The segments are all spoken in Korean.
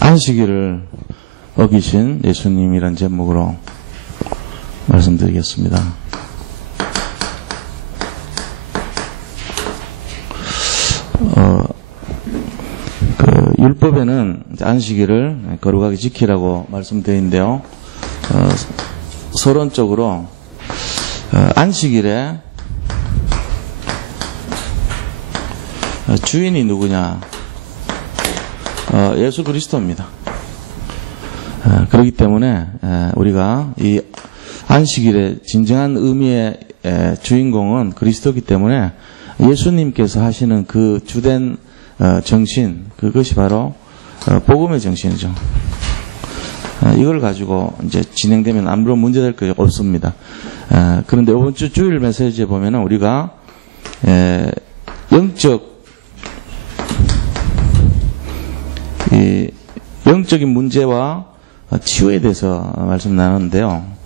안식일을 어기신 예수님이란 제목으로 말씀드리겠습니다. 율법에는 안식일을 거룩하게 지키라고 말씀드리는데요. 서론적으로 안식일에 주인이 누구냐? 예수 그리스도입니다. 그렇기 때문에 우리가 이 안식일의 진정한 의미의 주인공은 그리스도이기 때문에 예수님께서 하시는 그 주된 정신, 그것이 바로 복음의 정신이죠. 이걸 가지고 이제 진행되면 아무런 문제될 게 없습니다. 그런데 이번 주 주일 메시지에 보면은 우리가 영적인 문제와 치유에 대해서 말씀 나누는데요.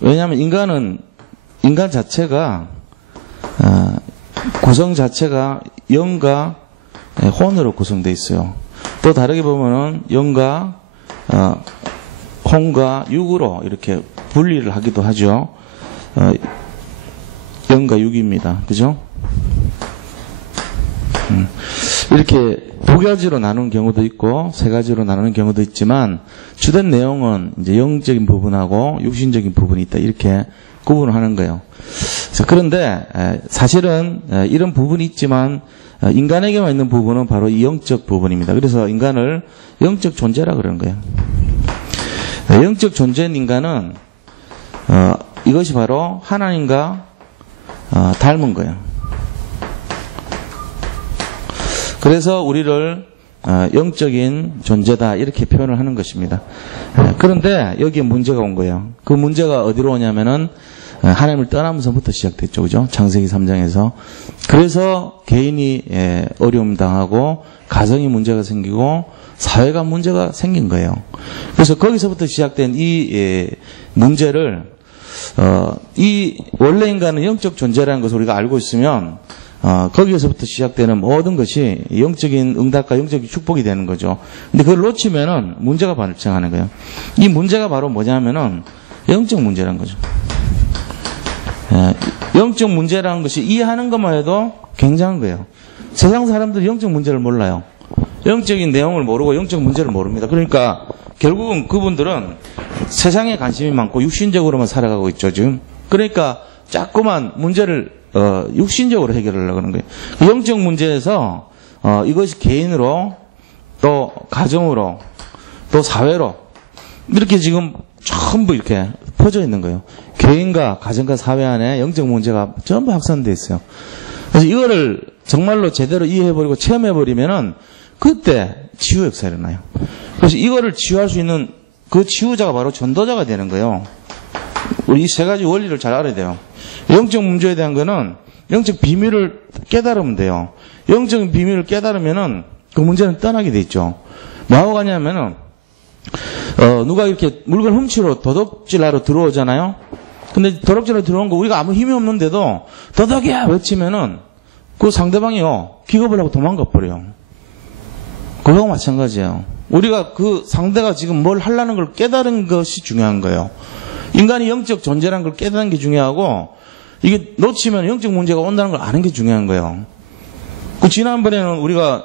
왜냐하면 인간 자체가 구성 자체가 영과 혼으로 구성되어 있어요. 또 다르게 보면은 영과 혼과 육으로 이렇게 분리를 하기도 하죠. 영과 육입니다. 그죠? 이렇게 두 가지로 나누는 경우도 있고 세 가지로 나누는 경우도 있지만 주된 내용은 이제 영적인 부분하고 육신적인 부분이 있다 이렇게 구분을 하는 거예요. 그런데 사실은 이런 부분이 있지만 인간에게만 있는 부분은 바로 이 영적 부분입니다. 그래서 인간을 영적 존재라 그러는 거예요. 영적 존재인 인간은 이것이 바로 하나님과 닮은 거예요. 그래서 우리를 영적인 존재다 이렇게 표현을 하는 것입니다. 그런데 여기에 문제가 온 거예요. 그 문제가 어디로 오냐면은 하나님을 떠나면서부터 시작됐죠. 그죠? 창세기 3장에서. 그래서 개인이 어려움 당하고 가정이 문제가 생기고 사회가 문제가 생긴 거예요. 그래서 거기서부터 시작된 이 문제를 이 원래 인간은 영적 존재라는 것을 우리가 알고 있으면 거기에서부터 시작되는 모든 것이 영적인 응답과 영적인 축복이 되는 거죠. 근데 그걸 놓치면은 문제가 발생하는 거예요. 이 문제가 바로 뭐냐면은 영적 문제라는 거죠. 영적 문제라는 것이 이해하는 것만 해도 굉장한 거예요. 세상 사람들이 영적 문제를 몰라요. 영적인 내용을 모르고 영적 문제를 모릅니다. 그러니까 결국은 그분들은 세상에 관심이 많고 육신적으로만 살아가고 있죠, 지금. 그러니까 자꾸만 문제를 육신적으로 해결하려고 하는 거예요. 영적 문제에서 이것이 개인으로 또 가정으로 또 사회로 이렇게 지금 전부 이렇게 퍼져 있는 거예요. 개인과 가정과 사회 안에 영적 문제가 전부 확산되어 있어요. 그래서 이거를 정말로 제대로 이해해버리고 체험해버리면은 그때 치유 역사가 일어나요. 그래서 이거를 치유할 수 있는 그 치유자가 바로 전도자가 되는 거예요. 우리 이 세 가지 원리를 잘 알아야 돼요. 영적 문제에 대한 거는 영적 비밀을 깨달으면 돼요. 영적 비밀을 깨달으면은 그 문제는 떠나게 돼 있죠. 뭐하고 가냐면은 누가 이렇게 물건 훔치러 도둑질하러 들어오잖아요. 근데 도둑질하러 들어온 거 우리가 아무 힘이 없는데도 도둑이야 외치면은 그 상대방이요 기겁을 하고 도망가 버려요. 그거하고 마찬가지예요. 우리가 그 상대가 지금 뭘 하려는 걸 깨달은 것이 중요한 거예요. 인간이 영적 존재라는 걸 깨닫는 게 중요하고 이게 놓치면 영적 문제가 온다는 걸 아는 게 중요한 거예요. 그 지난번에는 우리가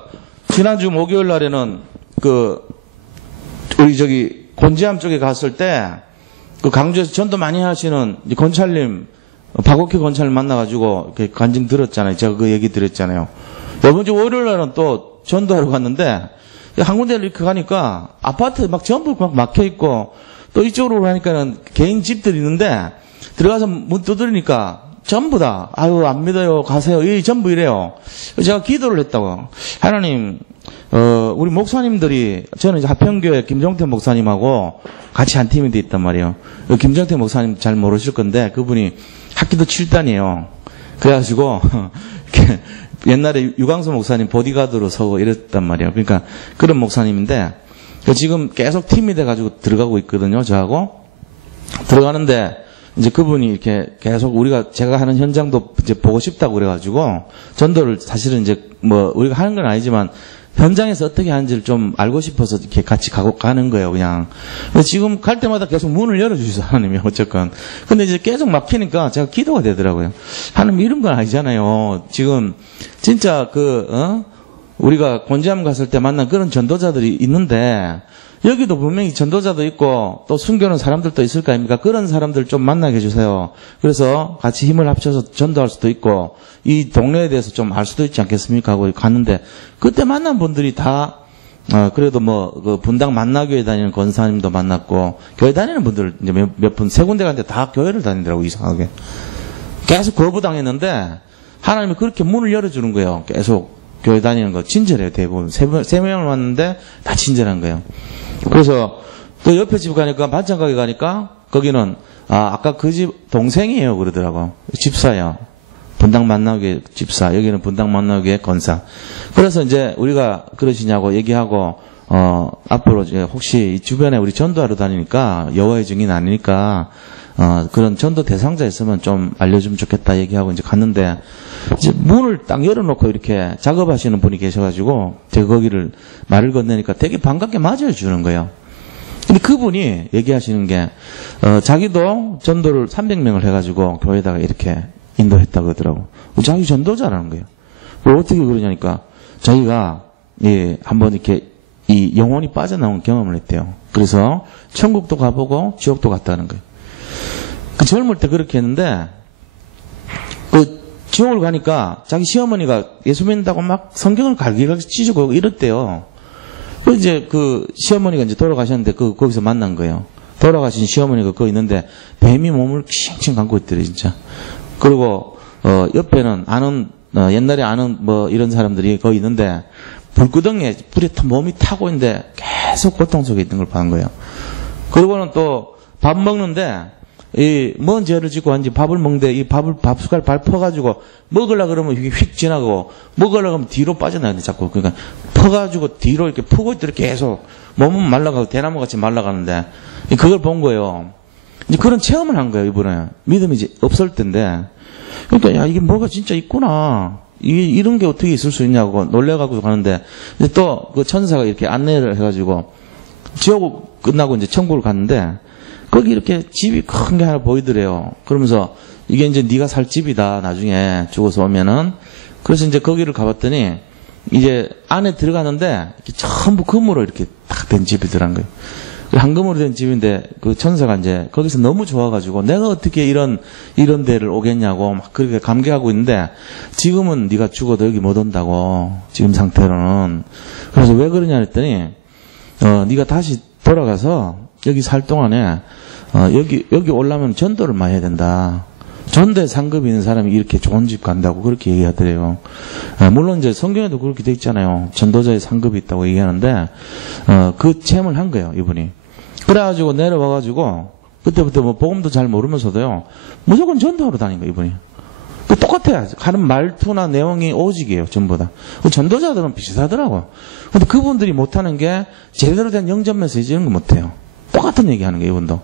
지난주 목요일 날에는 우리 곤지암 쪽에 갔을 때 그 강주에서 전도 많이 하시는 권찰님 박옥희 권찰님 만나가지고 간증 들었잖아요. 제가 그 얘기 드렸잖아요. 이번 주 월요일 날은 또 전도하러 갔는데 한 군데 이렇게 가니까 아파트 막 전부 막 막혀 있고 또 이쪽으로 가니까는 개인 집들이 있는데 들어가서 문 두드리니까 전부 다 아유 안 믿어요 가세요 이 전부 이래요. 제가 기도를 했다고. 하나님 우리 목사님들이 저는 이제 하평교회 김종태 목사님하고 같이 한 팀이 돼 있단 말이에요. 김종태 목사님 잘 모르실 건데 그분이 학기도 7단이에요. 그래가지고 옛날에 유광수 목사님 보디가드로 서고 이랬단 말이에요. 그러니까 그런 목사님인데 지금 계속 팀이 돼가지고 들어가고 있거든요. 저하고 들어가는데 이제 그분이 이렇게 계속 제가 하는 현장도 이제 보고 싶다고 그래가지고 전도를 사실은 이제 뭐 우리가 하는 건 아니지만 현장에서 어떻게 하는지를 좀 알고 싶어서 이렇게 같이 가는 거예요, 그냥. 근데 지금 갈 때마다 계속 문을 열어주셔서 하나님이 어쨌건. 근데 이제 계속 막히니까 제가 기도가 되더라고요. 하나님 이런 건 아니잖아요. 지금 진짜 우리가 곤지암 갔을 때 만난 그런 전도자들이 있는데 여기도 분명히 전도자도 있고 또 숨겨놓은 사람들도 있을 거 아닙니까? 그런 사람들 좀 만나게 해주세요. 그래서 같이 힘을 합쳐서 전도할 수도 있고 이 동네에 대해서 좀 알 수도 있지 않겠습니까? 하고 갔는데 그때 만난 분들이 다 그래도 그 분당 만나교회 다니는 권사님도 만났고 교회 다니는 분들 이제 몇 분 세 군데 갔는데 다 교회를 다니더라고 이상하게. 계속 거부당했는데 하나님이 그렇게 문을 열어주는 거예요. 계속 교회 다니는 거 친절해요. 대부분 세 명을 왔는데 다 친절한 거예요. 그래서 또 옆에 집 가니까 반찬 가게 가니까 거기는 아까 그 집 동생이에요 그러더라고. 집사예요. 분당 만나교회 집사. 여기는 분당 만나교회 권사. 그래서 이제 우리가 그러시냐고 얘기하고 앞으로 이제 혹시 주변에 우리 전도하러 다니니까 여호와의 증인 아니니까 그런 전도 대상자 있으면 좀 알려주면 좋겠다 얘기하고 이제 갔는데 이제 문을 딱 열어놓고 이렇게 작업하시는 분이 계셔가지고 제가 거기를 말을 건네니까 되게 반갑게 맞아주는 거예요. 근데 그분이 얘기하시는 게 자기도 전도를 300명을 해가지고 교회에다가 이렇게 인도했다 그러더라고. 자기 전도자라는 거예요. 어떻게 그러냐니까 자기가 한번 이렇게 이 영혼이 빠져나온 경험을 했대요. 그래서 천국도 가보고 지옥도 갔다는 거예요. 그 젊을 때 그렇게 했는데 지옥을 가니까 자기 시어머니가 예수 믿는다고 막 성경을 갈기갈기 찢어고 이랬대요. 이제 그 시어머니가 이제 돌아가셨는데 거기서 만난 거예요. 돌아가신 시어머니가 거기 있는데 뱀이 몸을 칭칭 감고 있더래 진짜. 그리고 옆에는 옛날에 아는 뭐 이런 사람들이 거기 있는데 불구덩이에 불이 몸이 타고 있는데 계속 고통 속에 있는 걸 본 거예요. 그리고는 또 밥 먹는데 뭔 죄를 짓고 한지 밥을 먹는데 이 밥 숟갈 발 퍼가지고 먹으려고 그러면 이게 휙 지나가고 먹으려고 하면 뒤로 빠져나가는데 자꾸 그러니까 퍼가지고 뒤로 이렇게 푸고 있더니 계속 몸은 말라가고 대나무 같이 말라가는데 그걸 본 거예요. 이제 그런 체험을 한 거예요, 이번에. 믿음이 이제 없을 텐데. 그러니까 야 이게 뭐가 진짜 있구나. 이런 게 어떻게 있을 수 있냐고 놀래가지고 가는데 이제 또 그 천사가 이렇게 안내를 해가지고 지옥 끝나고 이제 천국을 갔는데 거기 이렇게 집이 큰 게 하나 보이더래요. 그러면서 이게 이제 네가 살 집이다. 나중에 죽어서 오면은. 그래서 이제 거기를 가봤더니 이제 안에 들어가는데 전부 금으로 이렇게 딱 된 집이더란 거예요. 황금으로 된 집인데 그 천사가 이제 거기서 너무 좋아가지고 내가 어떻게 이런 데를 오겠냐고 막 그렇게 감개하고 있는데 지금은 네가 죽어도 여기 못 온다고 지금 상태로는. 그래서 왜 그러냐 했더니 네가 다시 돌아가서 여기 살 동안에 여기 올라면 전도를 많이 해야 된다. 전도에 상급이 있는 사람이 이렇게 좋은 집 간다고 그렇게 얘기하더래요. 물론 이제 성경에도 그렇게 돼 있잖아요. 전도자의 상급이 있다고 얘기하는데 그 체험을 한 거예요, 이분이. 그래가지고 내려와가지고 그때부터 뭐 복음도 잘 모르면서도요 무조건 전도하러 다닌 거예요, 이분이. 똑같아요. 하는 말투나 내용이 오직이에요, 전부 다. 전도자들은 비슷하더라고요. 근데 그분들이 못하는 게 제대로 된 영접 메시지 이런 거 못해요. 똑같은 얘기 하는 거예요, 이분도.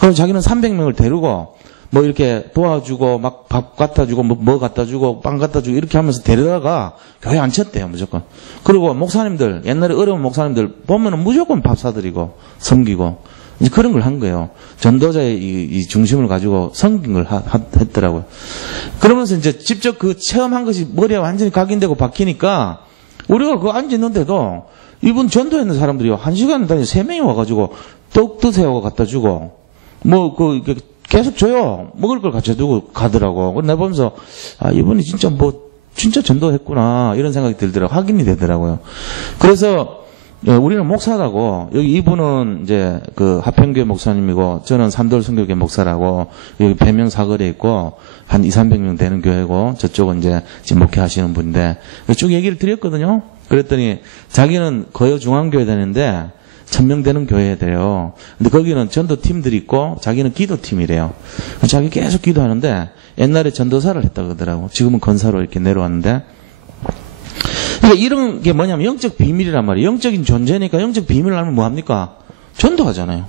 그래서 자기는 300명을 데리고 뭐 이렇게 도와주고 막 밥 갖다 주고 뭐 갖다 주고 빵 갖다 주고 이렇게 하면서 데려다가 교회 앉혔대요, 무조건. 그리고 목사님들, 옛날에 어려운 목사님들 보면은 무조건 밥 사드리고 섬기고 이제 그런 걸 한 거예요. 전도자의 이 중심을 가지고 섬긴 걸 했더라고요. 그러면서 이제 직접 그 체험한 것이 머리에 완전히 각인되고 박히니까 우리가 그 앉아있는데도 이분 전도했는 사람들이 1시간 단위 3명이 와가지고 떡 드세요 갖다 주고 계속 줘요. 먹을 걸 갖다 주고 가더라고. 내가 보면서 이분이 진짜 전도했구나 이런 생각이 들더라고. 확인이 되더라고요. 그래서 우리는 목사라고 여기 이분은 이제 그 하평교회 목사님이고 저는 산돌 선교교회 목사라고 여기 배명 사거리에 있고 한 200~300명 되는 교회고 저쪽은 이제 지금 목회하시는 분인데 쭉 얘기를 드렸거든요. 그랬더니 자기는 거여 중앙교회 다니는데 1000명 되는 교회에 돼요. 근데 거기는 전도팀들이 있고 자기는 기도팀이래요. 자기 계속 기도하는데 옛날에 전도사를 했다고 그러더라고. 지금은 건사로 이렇게 내려왔는데 그러니까 이런 게 뭐냐면 영적 비밀이란 말이에요. 영적인 존재니까 영적 비밀을 알면 뭐합니까? 전도하잖아요.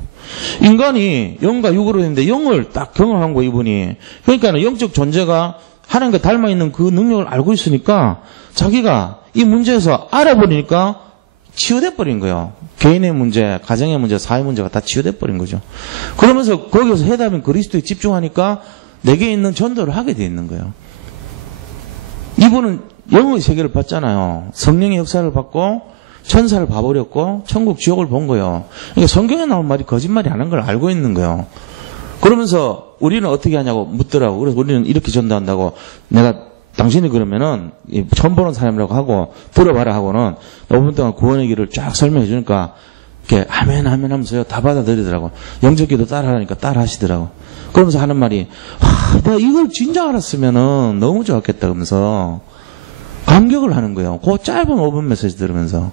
인간이 영과 육으로 했는데 영을 딱 경험한 거 이분이. 그러니까 영적 존재가 하나님과 닮아있는 그 능력을 알고 있으니까 자기가 이 문제에서 알아버리니까 치유돼 버린 거예요. 개인의 문제, 가정의 문제, 사회 문제가 다 치유돼 버린 거죠. 그러면서 거기서 해답인 그리스도에 집중하니까 내게 있는 전도를 하게 돼 있는 거예요. 이분은 영의 세계를 봤잖아요. 성령의 역사를 받고 천사를 봐버렸고 천국 지옥을 본 거예요. 그러니까 성경에 나온 말이 거짓말이 아닌 걸 알고 있는 거예요. 그러면서 우리는 어떻게 하냐고 묻더라고. 그래서 우리는 이렇게 전도한다고. 내가 당신이 그러면은 처음 보는 사람이라고 하고 들어봐라 하고는 5분 동안 구원의 길을 쫙 설명해 주니까 이렇게 아멘 아멘 하면서요 다 받아들이더라고. 영적 기도 따라하니까 따라 하시더라고. 그러면서 하는 말이 내가 이걸 진짜 알았으면은 너무 좋았겠다 그러면서 감격을 하는 거예요. 그 짧은 5분 메시지 들으면서.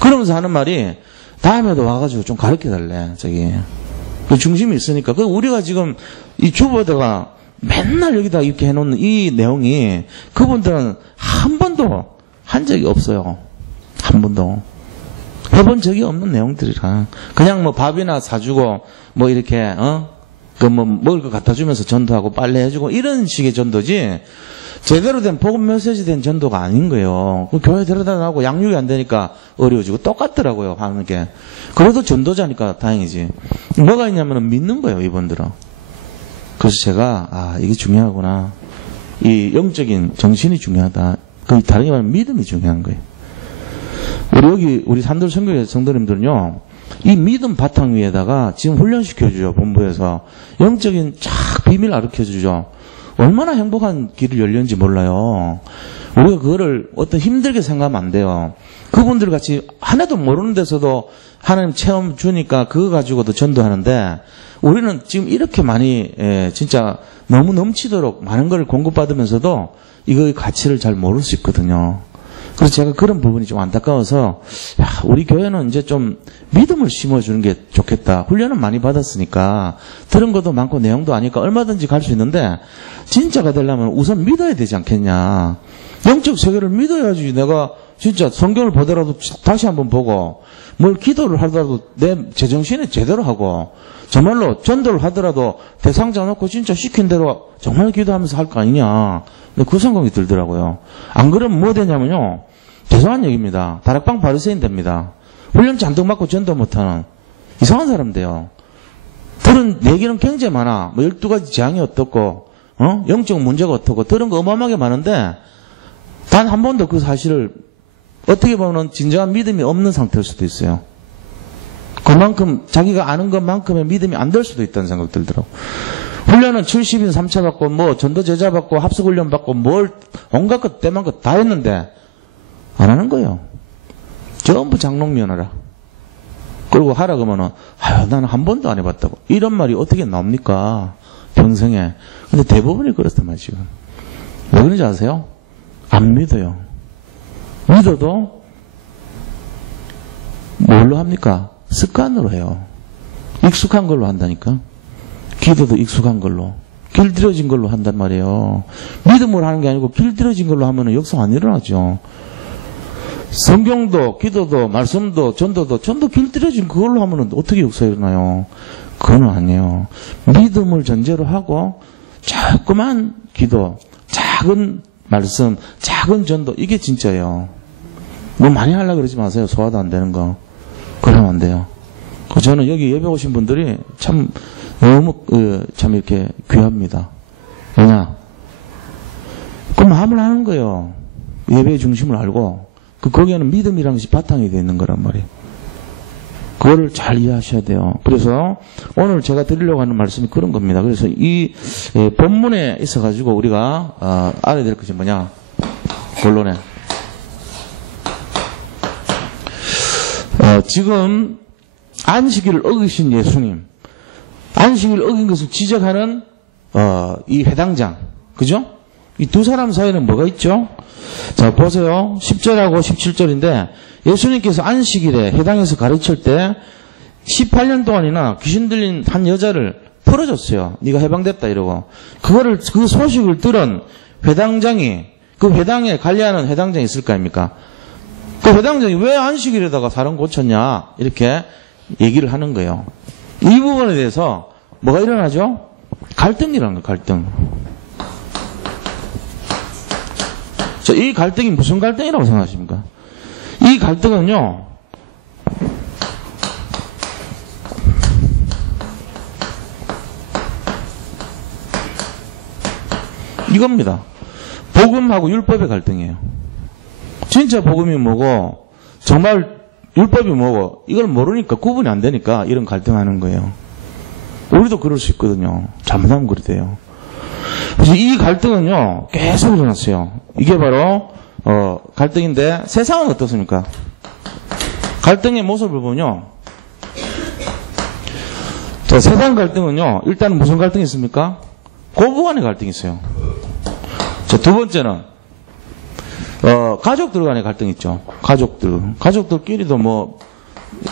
그러면서 하는 말이 다음에도 와가지고 좀 가르쳐 달래. 저기 그 중심이 있으니까. 그 우리가 지금 이 주보다가 맨날 여기다 이렇게 해놓는 이 내용이 그분들은 한 번도 한 적이 없어요. 한 번도. 해본 적이 없는 내용들이라. 그냥 뭐 밥이나 사주고 뭐 이렇게 그 뭐 먹을 거 갖다 주면서 전도하고 빨래 해주고 이런 식의 전도지 제대로 된 복음 메시지 된 전도가 아닌 거예요. 그 교회 데려다 놔고 양육이 안 되니까 어려워지고 똑같더라고요 하는 게. 그래도 전도자니까 다행이지. 뭐가 있냐면 믿는 거예요 이분들은. 그래서 제가 이게 중요하구나. 이 영적인 정신이 중요하다. 그 다른 말은 믿음이 중요한 거예요. 우리 산들 선교회 성도님들은요. 이 믿음 바탕 위에다가 지금 훈련시켜주죠. 본부에서. 영적인 쫙 비밀 가르쳐주죠. 얼마나 행복한 길을 열렸는지 몰라요. 우리가 그거를 어떤 힘들게 생각하면 안 돼요. 그분들 같이 하나도 모르는 데서도 하나님 체험 주니까 그거 가지고도 전도하는데 우리는 지금 이렇게 많이 진짜 너무 넘치도록 많은 걸 공급받으면서도 이거의 가치를 잘 모를 수 있거든요. 그래서 제가 그런 부분이 좀 안타까워서 우리 교회는 이제 좀 믿음을 심어주는 게 좋겠다. 훈련은 많이 받았으니까 들은 것도 많고 내용도 아니까 얼마든지 갈 수 있는데 진짜가 되려면 우선 믿어야 되지 않겠냐. 영적 세계를 믿어야지 내가 진짜 성경을 보더라도 다시 한번 보고 뭘 기도를 하더라도 내 제정신에 제대로 하고 정말로 전도를 하더라도 대상자 놓고 진짜 시킨 대로 정말 기도하면서 할 거 아니냐. 근데 그 생각이 들더라고요. 안 그러면 뭐 되냐면요. 죄송한 얘기입니다. 다락방 바리새인 됩니다. 훈련 잔뜩 맞고 전도 못하는 이상한 사람 돼요. 들은 얘기는 굉장히 많아. 뭐 12가지 재앙이 어떻고 영적 문제가 어떻고 들은 거 어마어마하게 많은데 단 한 번도 그 사실을 어떻게 보면 진정한 믿음이 없는 상태일 수도 있어요. 그만큼 자기가 아는 것만큼의 믿음이 안 될 수도 있다는 생각 들더라고. 훈련은 70인 3차 받고 뭐 전도 제자 받고 합숙 훈련 받고 뭘 온갖 것 때만 것 다 했는데 안 하는 거예요. 전부 장롱면 하라. 그리고 하라 그러면은 나는 한 번도 안 해봤다고. 이런 말이 어떻게 나옵니까? 평생에. 근데 대부분이 그렇단 말이에요 지금. 왜 그런지 아세요? 안 믿어요. 믿어도 뭘로 합니까? 습관으로 해요. 익숙한 걸로 한다니까. 기도도 익숙한 걸로. 길들여진 걸로 한단 말이에요. 믿음으로 하는 게 아니고 길들여진 걸로 하면 역사 안 일어나죠. 성경도 기도도 말씀도 전도 길들여진 그걸로 하면 어떻게 역사 일어나요? 그건 아니에요. 믿음을 전제로 하고 조그만 기도, 작은 말씀, 작은 전도 이게 진짜예요. 뭐 많이 하려고 그러지 마세요. 소화도 안 되는 거. 그러면 안 돼요. 저는 여기 예배 오신 분들이 참 너무 참 이렇게 귀합니다. 왜냐? 그 마음을 하는 거예요. 예배의 중심을 알고 거기에는 믿음이라는 것이 바탕이 되어 있는 거란 말이에요. 그거를 잘 이해하셔야 돼요. 그래서 오늘 제가 드리려고 하는 말씀이 그런 겁니다. 그래서 이 본문에 있어가지고 우리가 알아야 될 것이 뭐냐? 본론에 지금 안식일을 어기신 예수님, 안식일을 어긴 것을 지적하는 이 회당장, 그죠? 이 두 사람 사이에는 뭐가 있죠? 자, 보세요. 10절하고 17절인데 예수님께서 안식일에 회당에서 가르칠 때 18년 동안이나 귀신 들린 한 여자를 풀어줬어요. 네가 해방됐다 이러고. 그 소식을 들은 회당장이, 그 회당에 관리하는 회당장이 있을 거 아닙니까? 그 회당장이 왜 안식일에다가 사람 고쳤냐? 이렇게 얘기를 하는 거예요. 이 부분에 대해서 뭐가 일어나죠? 갈등이라는 거예요, 갈등. 자, 이 갈등이 무슨 갈등이라고 생각하십니까? 이 갈등은요, 이겁니다. 복음하고 율법의 갈등이에요. 진짜 복음이 뭐고 정말 율법이 뭐고 이걸 모르니까 구분이 안 되니까 이런 갈등하는 거예요. 우리도 그럴 수 있거든요. 잘못하면 그래 돼요. 그래서 이 갈등은요 계속 일어났어요. 이게 바로 갈등인데 세상은 어떻습니까? 갈등의 모습을 보면요. 자, 세상 갈등은요 일단 무슨 갈등이 있습니까? 고부간의 갈등이 있어요. 자, 두 번째는 가족들 간의 갈등이 있죠. 가족들끼리도 뭐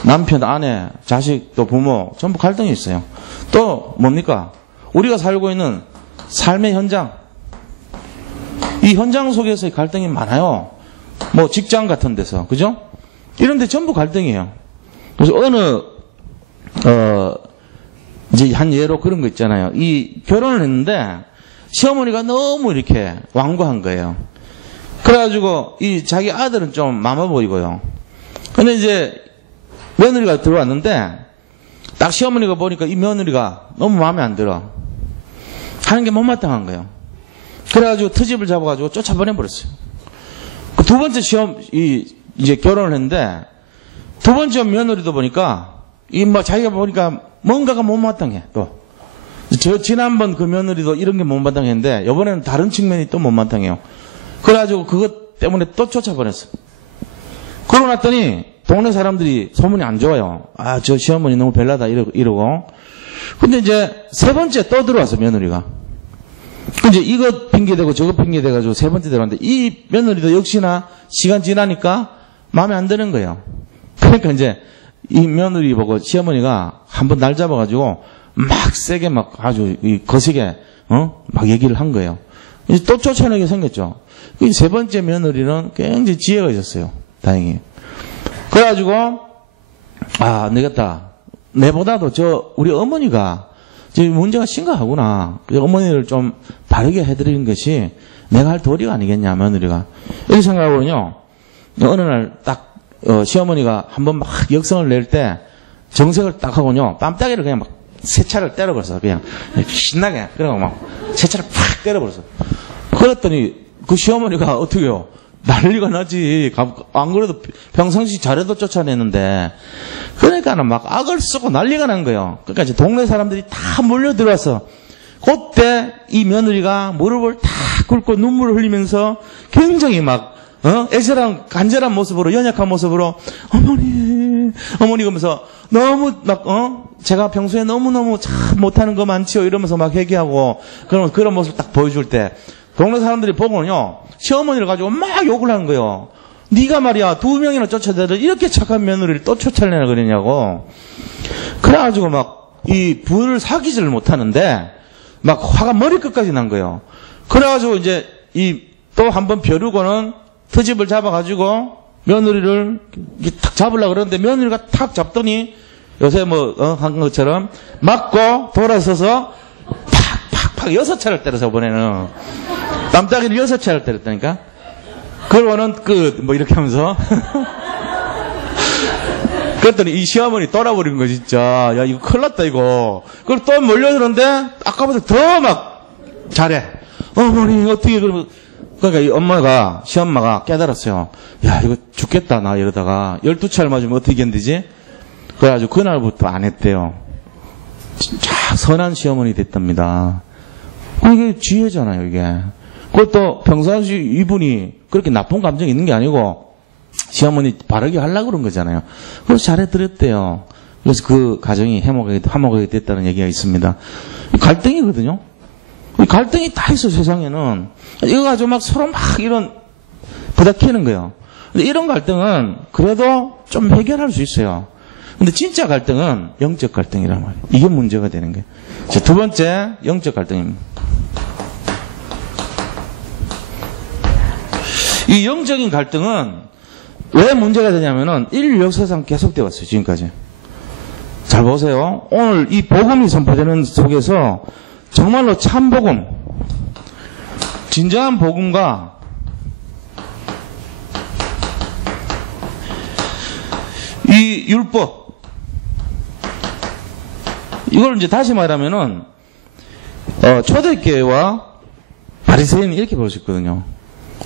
남편, 아내, 자식, 또 부모 전부 갈등이 있어요. 또 뭡니까? 우리가 살고 있는 삶의 현장, 이 현장 속에서의 갈등이 많아요. 뭐 직장 같은 데서, 그죠? 이런 데 전부 갈등이에요. 그래서 이제 한 예로 그런 거 있잖아요. 이 결혼을 했는데 시어머니가 너무 이렇게 완고한 거예요. 그래가지고 이 자기 아들은 좀 마마 보이고요. 근데 이제 며느리가 들어왔는데 딱 시어머니가 보니까 이 며느리가 너무 마음에 안 들어. 하는 게 못마땅한 거예요. 그래가지고 트집을 잡아가지고 쫓아보내버렸어요. 그 두 번째 이제 결혼을 했는데 두 번째 며느리도 보니까 자기가 보니까 뭔가가 못마땅해 또. 지난번 그 며느리도 이런 게 못마땅했는데 이번에는 다른 측면이 또 못마땅해요. 그래가지고 그것 때문에 또 쫓아보냈어. 그러고 났더니 동네 사람들이 소문이 안 좋아요. 아, 저 시어머니 너무 별나다 이러고. 근데 이제 세 번째 또 들어왔어, 며느리가. 근데 이것 핑계대고 저것 핑계대가지고 세 번째 들어왔는데 이 며느리도 역시나 시간 지나니까 마음에 안 드는 거예요. 그러니까 이제 이 며느리 보고 시어머니가 한번 날 잡아가지고 막 세게 막 아주 거세게 막 얘기를 한 거예요. 이제 또 쫓아내게 생겼죠. 이 세 번째 며느리는 굉장히 지혜가 있었어요. 다행히. 그래가지고 안 되겠다. 내보다도 우리 어머니가 지금 문제가 심각하구나. 어머니를 좀 바르게 해드리는 것이 내가 할 도리가 아니겠냐, 며느리가. 이렇게 생각하고는요. 어느 날 딱 시어머니가 한번 막 역성을 낼 때 정색을 딱 하고요. 뺨따기를 그냥 막 세차를 때려버렸어. 그냥 신나게. 그러고 막 세차를 팍 때려버렸어. 그랬더니 그 시어머니가 어떻게요? 난리가 나지. 안 그래도 평상시 잘해도 쫓아내는데. 그러니까는 막 악을 쓰고 난리가 난 거예요. 그러니까 이제 동네 사람들이 다 몰려들어와서 그때 이 며느리가 무릎을 다 꿇고 눈물을 흘리면서 굉장히 막 애절한 간절한 모습으로 연약한 모습으로 어머니 그러면서 너무 막 제가 평소에 너무너무 참 못하는 거 많지요 이러면서 막 회개하고 그런 모습을 딱 보여줄 때 동네 사람들이 보고는요 시어머니를 가지고 막 욕을 하는 거예요. 네가 말이야 2명이나 쫓아내서 이렇게 착한 며느리를 또 쫓아내나 그러냐고. 그래가지고 막 이 불을 사귀지를 못하는데 막 화가 머리끝까지 난 거예요. 그래가지고 이제 또 한번 벼르고는 트집을 잡아가지고 며느리를 탁 잡으려고 그러는데 며느리가 탁 잡더니 요새 한 것처럼 맞고 돌아서서 팍팍팍 6차를 때려서 이번에는 땀따기를 6차를 때렸다니까. 그러고는 이렇게 하면서 그랬더니 이 시어머니 돌아버린 거 진짜. 야 이거 큰일 났다 이거. 그걸 또 몰려드는데 아까보다 더 막 잘해. 어머니 어떻게 그러면 그러니까 이 시엄마가 깨달았어요. 야 이거 죽겠다 나 이러다가 12차를 맞으면 어떻게 견디지? 그래가지고 그날부터 안 했대요. 진짜 선한 시어머니 됐답니다. 이게 지혜잖아요 이게. 그것도 평상시 이분이 그렇게 나쁜 감정이 있는 게 아니고 시어머니 바르게 하려고 그런 거잖아요. 그래서 잘해드렸대요. 그래서 그 가정이 화목하게 됐다는 얘기가 있습니다. 갈등이거든요. 갈등이 다 있어 세상에는. 이거 가지고 막 서로 막 이런 부닥치는 거예요. 근데 이런 갈등은 그래도 좀 해결할 수 있어요. 근데 진짜 갈등은 영적 갈등이란 말이에요. 이게 문제가 되는 거예요. 자, 두 번째 영적 갈등입니다. 이 영적인 갈등은 왜 문제가 되냐면은 인류 역사상 계속되어 왔어요, 지금까지. 잘 보세요. 오늘 이 복음이 선포되는 속에서 정말로 참 복음, 진정한 복음과 이 율법, 이걸 이제 다시 말하면은 초대교회와 바리새인이 이렇게 볼 수 있거든요.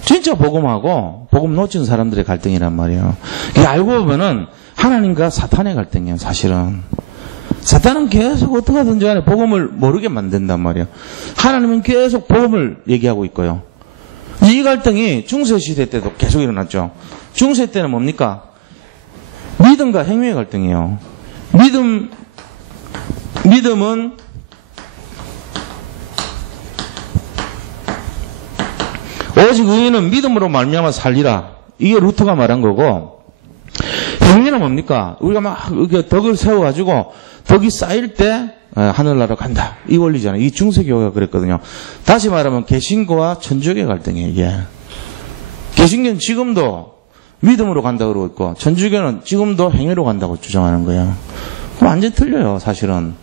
진짜 복음하고 복음 놓친 사람들의 갈등이란 말이에요. 이게 알고 보면은 하나님과 사탄의 갈등이에요. 사실은 사탄은 계속 어떻게 하든지 간에 복음을 모르게 만든단 말이에요. 하나님은 계속 복음을 얘기하고 있고요. 이 갈등이 중세시대 때도 계속 일어났죠. 중세 때는 뭡니까? 믿음과 행위의 갈등이에요. 믿음은 오직 의인은 믿음으로 말미암아 살리라. 이게 루터가 말한 거고, 행위는 뭡니까? 우리가 막 덕을 세워가지고 덕이 쌓일 때 하늘나라 간다. 이 원리잖아요. 이 중세교회가 그랬거든요. 다시 말하면 개신교와 천주교의 갈등이에요. 이게. 개신교는 지금도 믿음으로 간다고 그러고 있고, 천주교는 지금도 행위로 간다고 주장하는 거예요. 완전 틀려요, 사실은.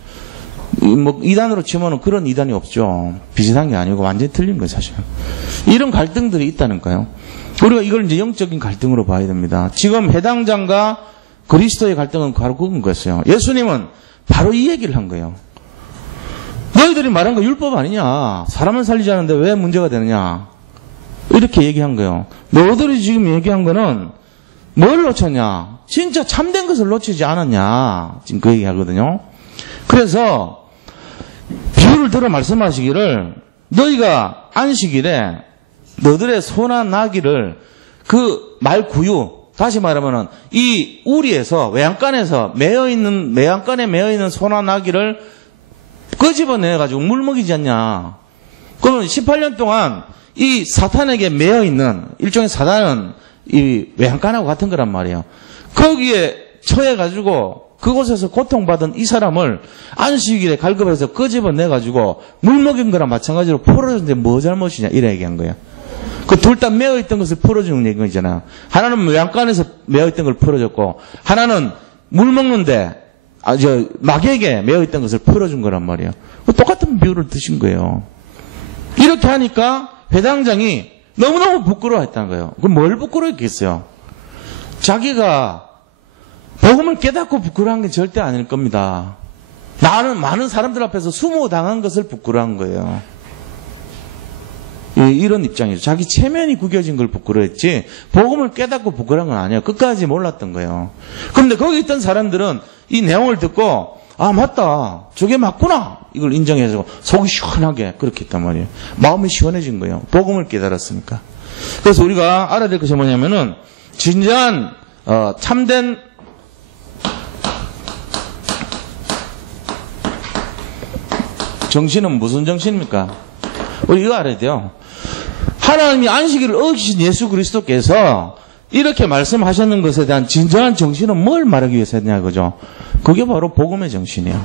뭐 이단으로 치면은 그런 이단이 없죠. 비슷한 게 아니고 완전히 틀린 거예요, 사실. 이런 갈등들이 있다니까요. 우리가 이걸 이제 영적인 갈등으로 봐야 됩니다. 지금 해당장과 그리스도의 갈등은 바로 그건 거였어요. 예수님은 바로 이 얘기를 한 거예요. 너희들이 말한 거 율법 아니냐? 사람을 살리지 않는데 왜 문제가 되느냐? 이렇게 얘기한 거예요. 너희들이 지금 얘기한 거는 뭘 놓쳤냐? 진짜 참된 것을 놓치지 않았냐? 지금 그 얘기 하거든요. 그래서 비유를 들어 말씀하시기를, 너희가 안식일에 너들의 소나 나귀를 그 말구유, 다시 말하면은 이 우리에서 외양간에 매여 있는 소나 나귀를 끄집어내 가지고 물 먹이지 않냐? 그러면 18년 동안 이 사탄에게 매여 있는, 일종의 사단은 이 외양간하고 같은 거란 말이에요. 거기에 처해 가지고 그곳에서 고통받은 이 사람을 안식일에 갈급해서 끄집어내가지고 물 먹인 거랑 마찬가지로 풀어주는데 뭐 잘못이냐, 이래 얘기한 거예요. 그 둘 다 매어있던 것을 풀어주는 얘기잖아요. 하나는 외양간에서 매어있던 걸 풀어줬고, 하나는 물 먹는데, 마귀에게 매어있던 것을 풀어준 거란 말이에요. 똑같은 비유를 드신 거예요. 이렇게 하니까 회당장이 너무너무 부끄러워했다는 거예요. 그럼 뭘 부끄러워했겠어요? 자기가 복음을 깨닫고 부끄러운 게 절대 아닐 겁니다. 나는 많은 사람들 앞에서 수모당한 것을 부끄러운 거예요. 이런 입장이죠. 자기 체면이 구겨진 걸 부끄러웠지 복음을 깨닫고 부끄러운 건 아니에요. 끝까지 몰랐던 거예요. 그런데 거기 있던 사람들은 이 내용을 듣고, 아 맞다, 저게 맞구나, 이걸 인정해서 속이 시원하게 그렇게 했단 말이에요. 마음이 시원해진 거예요. 복음을 깨달았으니까. 그래서 우리가 알아야 될 것이 뭐냐면은, 진정한 참된 정신은 무슨 정신입니까? 우리 이거 알아야 돼요. 하나님이 안식일을 어기신 예수 그리스도께서 이렇게 말씀하셨는 것에 대한 진정한 정신은 뭘 말하기 위해서 했냐, 그죠? 그게 바로 복음의 정신이에요.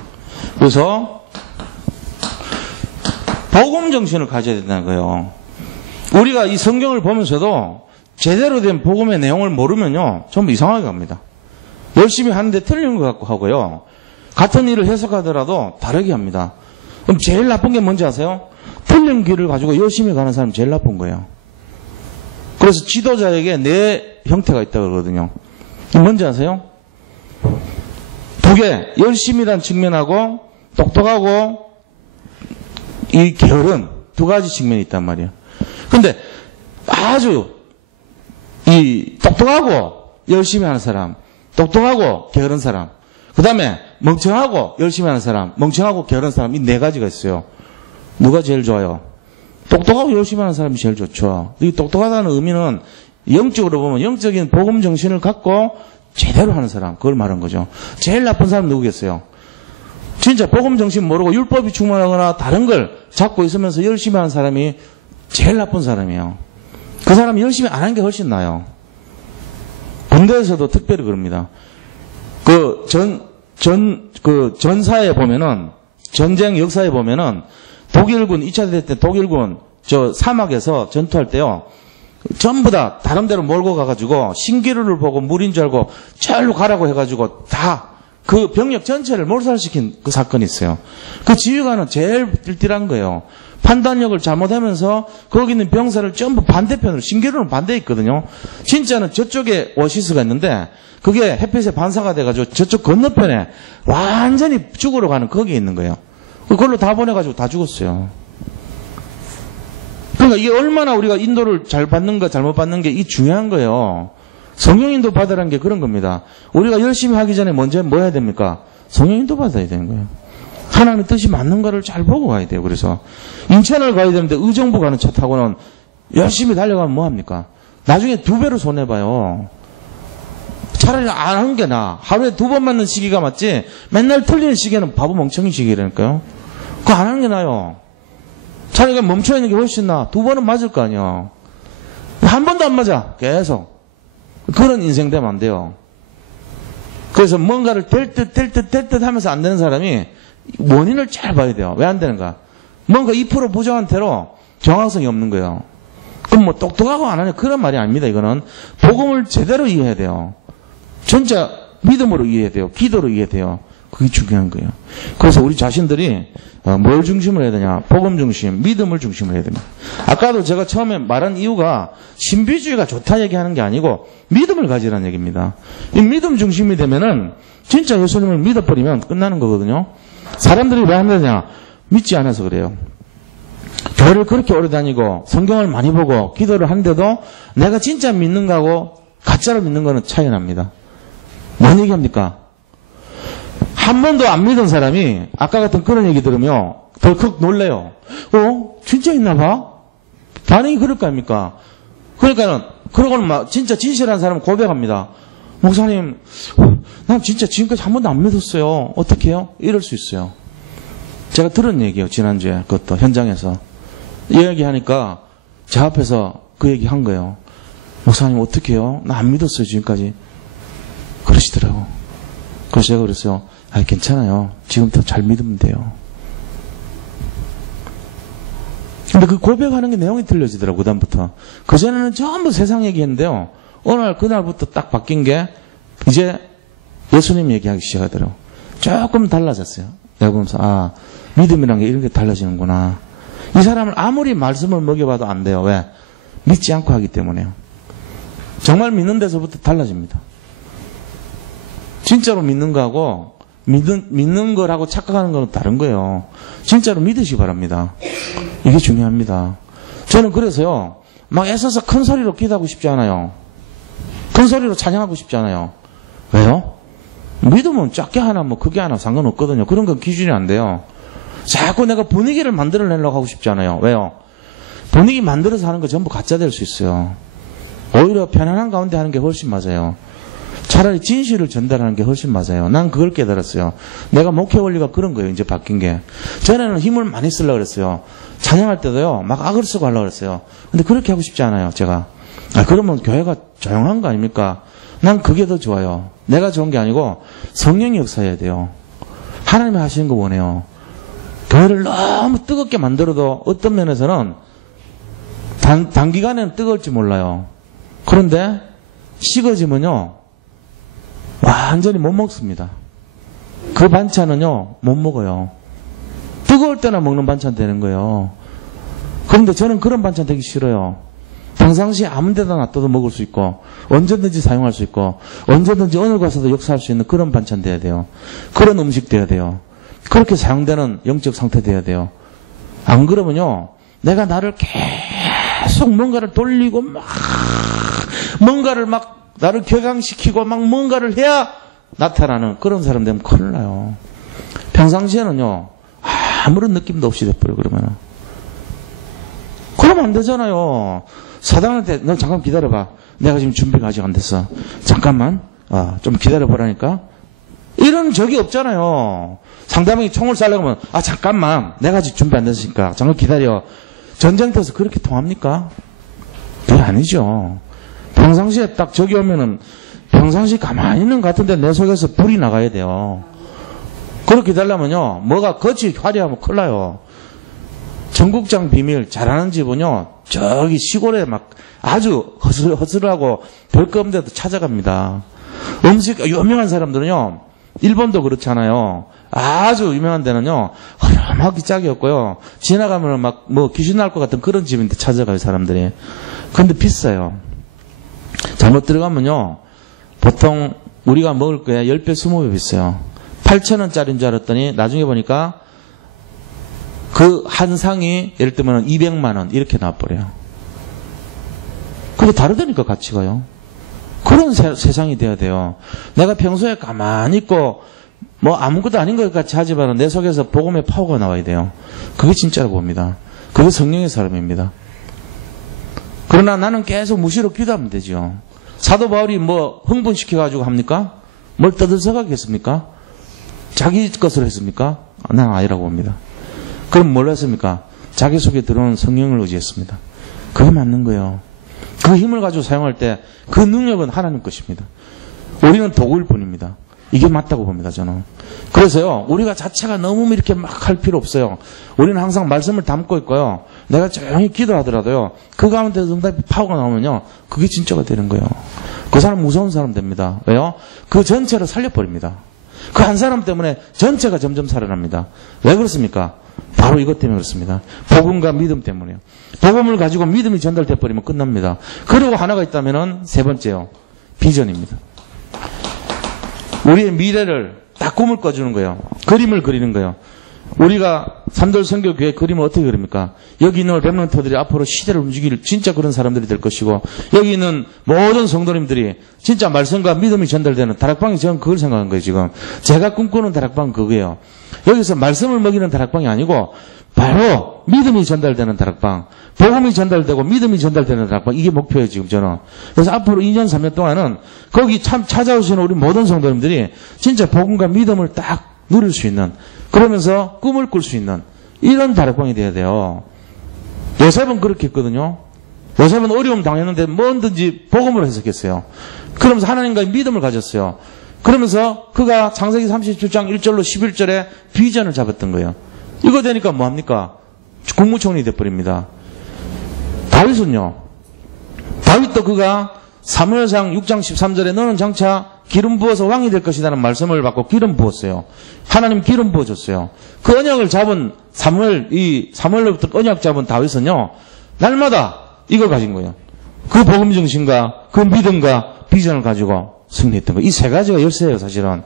그래서 복음 정신을 가져야 된다는 거예요. 우리가 이 성경을 보면서도 제대로 된 복음의 내용을 모르면요, 전부 이상하게 갑니다. 열심히 하는데 틀린 것 같고 하고요, 같은 일을 해석하더라도 다르게 합니다. 그럼 제일 나쁜 게 뭔지 아세요? 틀린 길을 가지고 열심히 가는 사람이 제일 나쁜 거예요. 그래서 지도자에게 네 형태가 있다고 그러거든요. 뭔지 아세요? 두 개, 열심이란 측면하고 똑똑하고 이 게으른 두 가지 측면이 있단 말이에요. 근데 아주 이 똑똑하고 열심히 하는 사람, 똑똑하고 게으른 사람, 그 다음에 멍청하고 열심히 하는 사람, 멍청하고 게으른 사람, 이 네 가지가 있어요. 누가 제일 좋아요? 똑똑하고 열심히 하는 사람이 제일 좋죠. 이 똑똑하다는 의미는 영적으로 보면 영적인 복음 정신을 갖고 제대로 하는 사람, 그걸 말한 거죠. 제일 나쁜 사람 누구겠어요? 진짜 복음 정신 모르고 율법이 충만하거나 다른 걸 잡고 있으면서 열심히 하는 사람이 제일 나쁜 사람이에요. 그 사람이 열심히 안 하는 게 훨씬 나아요. 군대에서도 특별히 그럽니다. 전사에 보면은, 전쟁 역사에 보면은, 독일군, 2차 대전 때 독일군, 사막에서 전투할 때요, 전부 다 다른 데로 몰고 가가지고, 신기루를 보고 물인 줄 알고, 절로 가라고 해가지고, 다 그 병력 전체를 몰살시킨 그 사건이 있어요. 그 지휘관은 제일 띨띨한 거예요. 판단력을 잘못하면서 거기 있는 병사를 전부 반대편으로, 신기루는 반대에 있거든요. 진짜는 저쪽에 오시스가 있는데 그게 햇빛에 반사가 돼가지고 저쪽 건너편에 완전히 죽으러 가는 거기에 있는 거예요. 그걸로 다 보내가지고 다 죽었어요. 그러니까 이게 얼마나 우리가 인도를 잘 받는가 잘못 받는 게 이 중요한 거예요. 성령 인도 받으라는 게 그런 겁니다. 우리가 열심히 하기 전에 먼저 뭐 해야 됩니까? 성령 인도 받아야 되는 거예요. 하나님의 뜻이 맞는가를 잘 보고 가야 돼요. 그래서 인천을 가야 되는데 의정부 가는 차 타고는 열심히 달려가면 뭐합니까? 나중에 2배로 손해봐요. 차라리 안 하는 게 나아. 하루에 2번 맞는 시기가 맞지 맨날 틀리는 시기에는 바보 멍청이 시기라니까요. 그거 안 하는 게 나아요. 차라리 멈춰있는 게 훨씬 나아. 2번은 맞을 거 아니야. 한 번도 안 맞아. 계속. 그런 인생 되면 안 돼요. 그래서 뭔가를 될 듯 하면서 안 되는 사람이 원인을 잘 봐야 돼요. 왜 안 되는가? 뭔가 2% 부정한 대로 정확성이 없는 거예요. 그럼 뭐 똑똑하고 안 하냐 그런 말이 아닙니다. 이거는 복음을 제대로 이해해야 돼요. 진짜 믿음으로 이해해야 돼요. 기도로 이해해야 돼요. 그게 중요한 거예요. 그래서 우리 자신들이 뭘 중심으로 해야 되냐? 복음 중심, 믿음을 중심으로 해야 됩니다. 아까도 제가 처음에 말한 이유가 신비주의가 좋다 얘기하는 게 아니고 믿음을 가지라는 얘기입니다. 이 믿음 중심이 되면은 진짜 예수님을 믿어버리면 끝나는 거거든요. 사람들이 왜 안 되냐? 믿지 않아서 그래요. 교회를 그렇게 오래 다니고 성경을 많이 보고 기도를 하는데도 내가 진짜 믿는 거하고 가짜로 믿는 거는 차이가 납니다. 뭔 얘기합니까? 한 번도 안 믿은 사람이 아까 같은 그런 얘기 들으면 덜컥 놀래요. 진짜 있나 봐? 반응이 그럴 거 아닙니까? 그러니까는 그러고는 막 진짜 진실한 사람은 고백합니다. 목사님, 난 진짜 지금까지 한 번도 안 믿었어요. 어떻게 해요? 이럴 수 있어요. 제가 들은 얘기예요. 지난주에 그것도 현장에서 이 얘기하니까 제 앞에서 그 얘기 한 거예요. 목사님 어떻게 해요? 나 안 믿었어요 지금까지. 그러시더라고. 그래서 제가 그랬어요. 괜찮아요. 지금부터 잘 믿으면 돼요. 근데 그 고백하는 게 내용이 틀려지더라고, 그다음부터. 그전에는 전부 세상 얘기했는데요. 어느 날, 그날부터 딱 바뀐 게, 이제 예수님 얘기하기 시작하더라고. 조금 달라졌어요. 내가 보면서, 믿음이란 게 이런 게 달라지는구나. 이 사람을 아무리 말씀을 먹여봐도 안 돼요. 왜? 믿지 않고 하기 때문에요. 정말 믿는 데서부터 달라집니다. 진짜로 믿는 거하고, 믿는 거라고 착각하는 거는 다른 거예요. 진짜로 믿으시기 바랍니다. 이게 중요합니다. 저는 그래서요, 막 애써서 큰 소리로 기도하고 싶지 않아요. 큰 소리로 찬양하고 싶지 않아요. 왜요? 믿으면 작게 하나 뭐 크게 하나 상관없거든요. 그런 건 기준이 안 돼요. 자꾸 내가 분위기를 만들어내려고 하고 싶지 않아요. 왜요? 분위기 만들어서 하는 거 전부 가짜 될 수 있어요. 오히려 편안한 가운데 하는 게 훨씬 맞아요. 차라리 진실을 전달하는 게 훨씬 맞아요. 난 그걸 깨달았어요. 내가 목회 원리가 그런 거예요. 이제 바뀐 게. 전에는 힘을 많이 쓰려고 그랬어요. 찬양할 때도요. 막 악을 쓰고 하려고 그랬어요. 근데 그렇게 하고 싶지 않아요. 제가. 그러면 교회가 조용한 거 아닙니까? 난 그게 더 좋아요. 내가 좋은 게 아니고 성령이 역사해야 돼요. 하나님이 하시는 거 원해요. 교회를 너무 뜨겁게 만들어도 어떤 면에서는 단기간에는 뜨거울지 몰라요. 그런데 식어지면요. 완전히 못 먹습니다. 그 반찬은요, 못 먹어요. 뜨거울 때나 먹는 반찬 되는 거예요. 그런데 저는 그런 반찬 되기 싫어요. 평상시에 아무 데다 놔둬도 먹을 수 있고, 언제든지 사용할 수 있고, 언제든지 어느 가서도 역사할 수 있는 그런 반찬 돼야 돼요. 그런 음식 돼야 돼요. 그렇게 사용되는 영적 상태 돼야 돼요. 안 그러면요, 내가 나를 계속 뭔가를 돌리고, 뭔가를 나를 격앙시키고 뭔가를 해야 나타나는 그런 사람 되면 큰일 나요. 평상시에는요, 아무런 느낌도 없이 돼버려, 그러면은. 그러면 안 되잖아요. 사장한테, 너 잠깐 기다려봐. 내가 지금 준비가 아직 안 됐어. 잠깐만, 좀 기다려보라니까. 이런 적이 없잖아요. 상대방이 총을 쏴려고 하면, 잠깐만. 내가 아직 준비 안 됐으니까. 잠깐 기다려. 전쟁터에서 그렇게 통합니까? 그게 아니죠. 평상시에 딱 저기 오면은 평상시 가만히 있는 것 같은데 내 속에서 불이 나가야 돼요. 그렇게 되려면요, 뭐가 거치 화려하면 큰일 나요. 전국장 비밀 잘하는 집은요, 저기 시골에 막 아주 허술하고 별 거 없는 데도 찾아갑니다. 음식 유명한 사람들은요, 일본도 그렇잖아요. 아주 유명한 데는요, 허름하게 짝이었고요. 지나가면 막 뭐 귀신 날 것 같은 그런 집인데 찾아가요, 사람들이. 근데 비싸요. 잘못 들어가면요, 보통 우리가 먹을 거에 10배, 20배 비싸요. 8,000원짜리인 줄 알았더니 나중에 보니까 그 한 상이 예를 들면 200만 원 이렇게 나와버려요. 그게 다르다니까 가치가요. 그런 세상이 돼야 돼요. 내가 평소에 가만히 있고 뭐 아무것도 아닌 것 같이 하지만 내 속에서 복음의 파워가 나와야 돼요. 그게 진짜로 봅니다. 그게 성령의 사람입니다. 그러나 나는 계속 무시로 기도하면 되죠. 사도 바울이 뭐 흥분시켜가지고 합니까? 뭘 떠들썩하게 했습니까? 자기 것을 했습니까? 난 아니라고 봅니다. 그럼 뭘 했습니까? 자기 속에 들어오는 성령을 의지했습니다. 그게 맞는 거예요. 그 힘을 가지고 사용할 때 그 능력은 하나님 것입니다. 우리는 도구일 뿐입니다. 이게 맞다고 봅니다, 저는. 그래서요, 우리가 자체가 너무 이렇게 막 할 필요 없어요. 우리는 항상 말씀을 담고 있고요. 내가 조용히 기도하더라도요, 그 가운데서 응답이 파워가 나오면요, 그게 진짜가 되는 거예요. 그 사람 무서운 사람 됩니다. 왜요? 그 전체를 살려버립니다. 그 한 사람 때문에 전체가 점점 살아납니다. 왜 그렇습니까? 바로 이것 때문에 그렇습니다. 복음과 믿음 때문에요. 복음을 가지고 믿음이 전달돼 버리면 끝납니다. 그리고 하나가 있다면은 세 번째요. 비전입니다. 우리의 미래를 딱 꿈을 꿔주는 거예요. 그림을 그리는 거예요. 우리가 삼돌 선교교회 그림을 어떻게 그립니까? 여기 있는 렘넌트들이 앞으로 시대를 움직일 진짜 그런 사람들이 될 것이고, 여기 있는 모든 성도님들이 진짜 말씀과 믿음이 전달되는 다락방이, 저는 그걸 생각한 거예요, 지금. 제가 꿈꾸는 다락방은 그거예요. 여기서 말씀을 먹이는 다락방이 아니고, 바로 믿음이 전달되는 다락방, 복음이 전달되고 믿음이 전달되는 다락방, 이게 목표예요, 지금 저는. 그래서 앞으로 2년, 3년 동안은 거기 참 찾아오시는 우리 모든 성도님들이 진짜 복음과 믿음을 딱 누릴 수 있는, 그러면서 꿈을 꿀 수 있는 이런 다락방이 돼야 돼요. 요셉은 그렇게 했거든요. 요셉은 어려움 당했는데 뭐든지 복음으로 해석했어요. 그러면서 하나님과의 믿음을 가졌어요. 그러면서 그가 창세기 37장 1절로 11절에 비전을 잡았던 거예요. 이거 되니까 뭐합니까? 국무총리 돼버립니다. 다윗은요. 다윗도 그가 사무엘상 6장 13절에 너는 장차 기름 부어서 왕이 될 것이라는 말씀을 받고 기름 부었어요. 하나님 기름 부어줬어요. 그 언약을 잡은 사무엘로부터 언약 잡은 다윗은요, 날마다 이걸 가진 거예요. 그 복음 정신과 그 믿음과 비전을 가지고 승리했던 거예요. 이 세 가지가 열쇠예요, 사실은.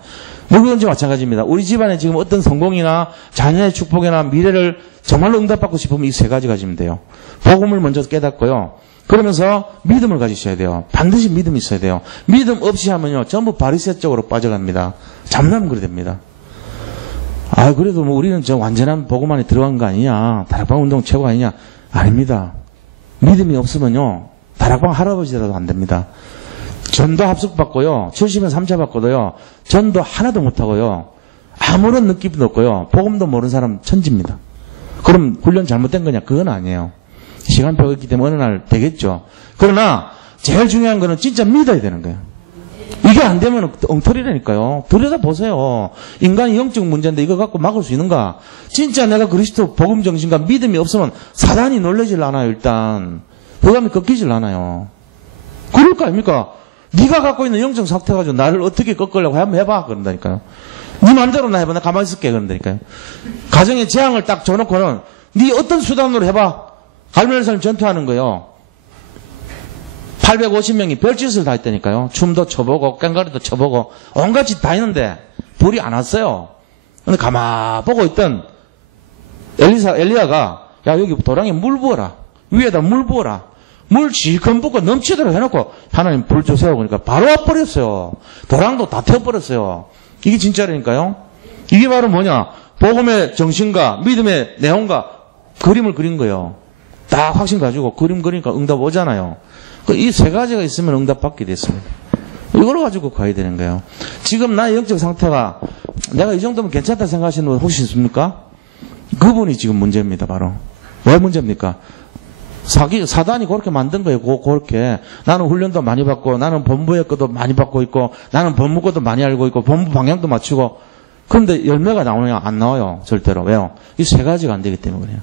누구든지 마찬가지입니다. 우리 집안에 지금 어떤 성공이나 자녀의 축복이나 미래를 정말로 응답받고 싶으면 이 세 가지 가지면 돼요. 복음을 먼저 깨닫고요. 그러면서 믿음을 가지셔야 돼요. 반드시 믿음이 있어야 돼요. 믿음 없이 하면요, 전부 바리새 쪽으로 빠져갑니다. 잠나면 그래 됩니다. 아, 그래도 뭐 우리는 저 완전한 복음 안에 들어간 거 아니냐, 다락방 운동 최고 아니냐. 아닙니다. 믿음이 없으면요, 다락방 할아버지라도 안 됩니다. 전도 합숙받고요, 70년 3차 받고도요, 전도 하나도 못하고요, 아무런 느낌도 없고요, 복음도 모르는 사람 천지입니다. 그럼 훈련 잘못된 거냐? 그건 아니에요. 시간표가 있기 때문에 어느 날 되겠죠. 그러나 제일 중요한 거는 진짜 믿어야 되는 거예요. 이게 안 되면 엉터리라니까요. 들여다보세요. 인간이 영적 문제인데 이거 갖고 막을 수 있는가? 진짜 내가 그리스도 복음 정신과 믿음이 없으면 사단이 놀라질 않아요. 일단 흑암이 꺾이질 않아요. 그럴 거 아닙니까? 네가 갖고 있는 영적 상태 가지고 나를 어떻게 꺾으려고 한번 해봐 그런다니까요. 네 맘대로 나 해봐. 나 가만히 있을게 그런다니까요. 가정의 재앙을 딱 줘놓고는 네 어떤 수단으로 해봐. 갈멜산을 전투하는 거예요. 850명이 별짓을 다 했다니까요. 춤도 춰보고 깽가리도 춰보고 온갖 짓 다 했는데 불이 안 왔어요. 근데 가만 보고 있던 엘리야가 야 여기 도랑에 물 부어라. 위에다 물 부어라. 물 지금 붓고 넘치도록 해놓고 하나님 불 주세요. 그러니까 바로 와버렸어요. 도랑도 다 태워버렸어요. 이게 진짜라니까요. 이게 바로 뭐냐? 복음의 정신과 믿음의 내용과 그림을 그린 거예요. 딱 확신 가지고 그림 그리니까 응답 오잖아요. 이 세 가지가 있으면 응답 받게 됐습니다. 이걸 가지고 가야 되는 거예요. 지금 나의 영적 상태가 내가 이 정도면 괜찮다 생각하시는 분 혹시 있습니까? 그분이 지금 문제입니다. 바로. 왜 문제입니까? 사단이 그렇게 만든 거예요. 그렇게. 나는 훈련도 많이 받고, 나는 본부의 것도 많이 받고 있고, 나는 본부 것도 많이 알고 있고, 본부 방향도 맞추고. 그런데 열매가 나오냐? 안 나와요. 절대로. 왜요? 이 세 가지가 안 되기 때문에 그래요.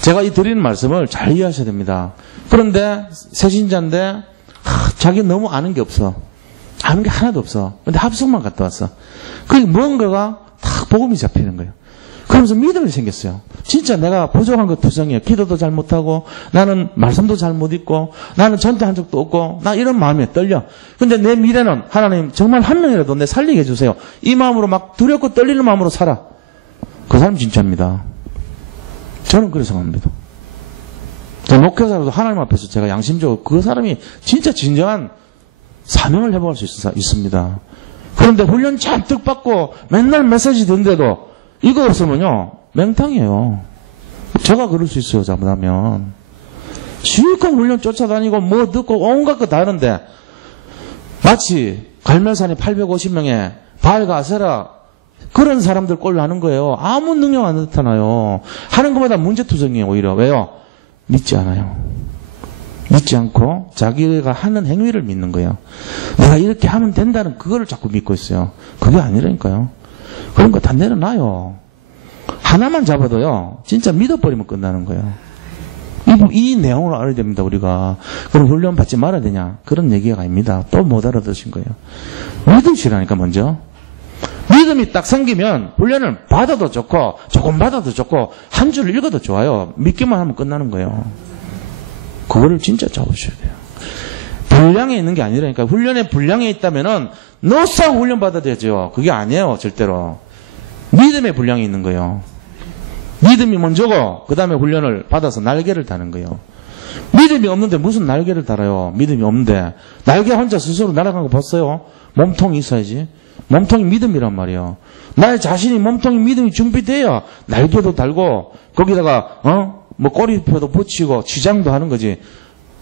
제가 이 드리는 말씀을 잘 이해하셔야 됩니다. 그런데 새신자인데 자기 너무 아는 게 없어. 아는 게 하나도 없어. 근데 합성만 갔다 왔어. 그게 뭔가가 딱 복음이 잡히는 거예요. 그러면서 믿음이 생겼어요. 진짜 내가 부족한 것 투성이에요. 기도도 잘 못하고, 나는 말씀도 잘 못 읽고, 나는 전도한 적도 없고, 나 이런 마음이 떨려. 근데 내 미래는 하나님 정말 한 명이라도 내 살리게 해주세요. 이 마음으로 막 두렵고 떨리는 마음으로 살아. 그 사람 진짜입니다. 저는 그래서 생각합니다. 목회자로도 하나님 앞에서 제가 양심적으로 그 사람이 진짜 진정한 사명을 해볼 수 있습니다. 그런데 훈련 잔뜩 받고 맨날 메시지 듣는데도 이거 없으면요 맹탕이에요. 제가 그럴 수 있어요. 잘못하면 실컷 훈련 쫓아다니고 뭐 듣고 온갖 거 다 하는데 마치 갈멜산이 850명의 바알과 아세라 그런 사람들 꼴로 하는 거예요. 아무 능력 안 나타나요. 하는 것보다 문제투성이에요. 오히려. 왜요? 믿지 않아요. 믿지 않고 자기가 하는 행위를 믿는 거예요. 내가 이렇게 하면 된다는 그거를 자꾸 믿고 있어요. 그게 아니라니까요. 그런 거 다 내려놔요. 하나만 잡아도요. 진짜 믿어버리면 끝나는 거예요. 이 내용을 알아야 됩니다. 우리가. 그럼 훈련 받지 말아야 되냐? 그런 얘기가 아닙니다. 또 못 알아듣신 거예요. 믿으시라니까 먼저. 믿음이 딱 생기면 훈련을 받아도 좋고 조금 받아도 좋고 한 줄 읽어도 좋아요. 믿기만 하면 끝나는 거예요. 그거를 진짜 잡으셔야 돼요. 분량에 있는 게 아니라니까. 훈련에 분량에 있다면은 노상 훈련 받아야 되죠. 그게 아니에요. 절대로. 믿음의 분량이 있는 거예요. 믿음이 먼저고 그 다음에 훈련을 받아서 날개를 다는 거예요. 믿음이 없는데 무슨 날개를 달아요. 믿음이 없는데. 날개 혼자 스스로 날아간 거 봤어요? 몸통이 있어야지. 몸통이 믿음이란 말이에요. 나의 자신이 몸통이 믿음이 준비돼야 날개도 달고 거기다가 뭐 꼬리표도 붙이고 지장도 하는 거지.